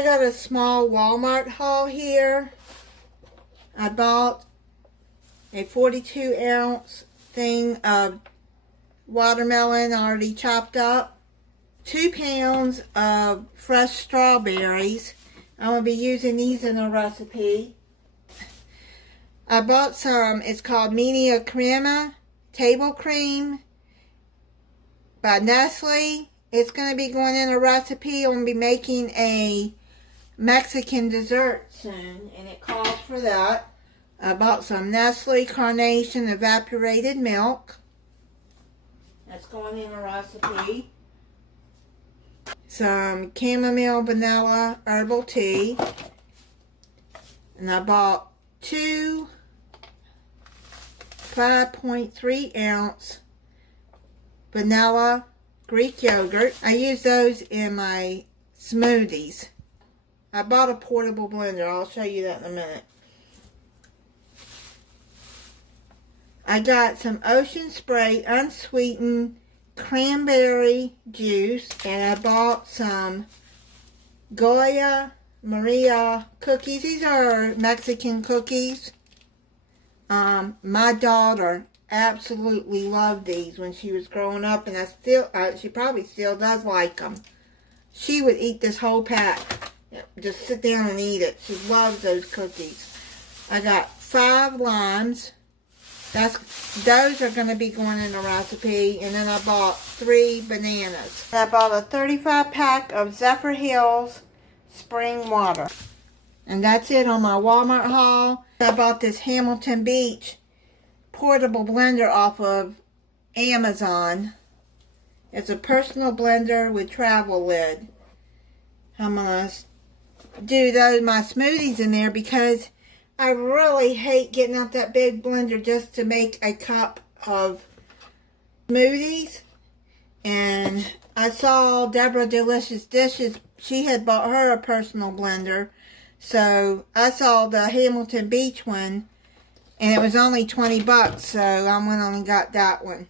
I got a small Walmart haul here. I bought a 42 ounce thing of watermelon already chopped up. 2 pounds of fresh strawberries. I'm going to be using these in a recipe. I bought some, it's called Media Crema Table Cream by Nestle. It's going to be going in a recipe. I'm going to be making a Mexican dessert soon, and it calls for that. I bought some Nestle Carnation evaporated milk. That's going in a recipe. Some chamomile vanilla herbal tea. And I bought 2 5.3 ounce vanilla Greek yogurt. I use those in my smoothies. I bought a portable blender. I'll show you that in a minute. I got some Ocean Spray unsweetened cranberry juice, and I bought some Goya Maria cookies. These are Mexican cookies. My daughter absolutely loved these when she was growing up, and she probably still does like them. She would eat this whole pack. Just sit down and eat it. She loves those cookies. I got 5 limes. Those are going to be going in a recipe. And then I bought 3 bananas. I bought a 35 pack of Zephyr Hills spring water. And that's it on my Walmart haul. I bought this Hamilton Beach portable blender off of Amazon. It's a personal blender with travel lid. I'm going to do my smoothies in there because I really hate getting out that big blender just to make a cup of smoothies. And I saw Deborah Delicious Dishes. She had bought her a personal blender. So I saw the Hamilton Beach one, and it was only 20 bucks. So I went on and got that one.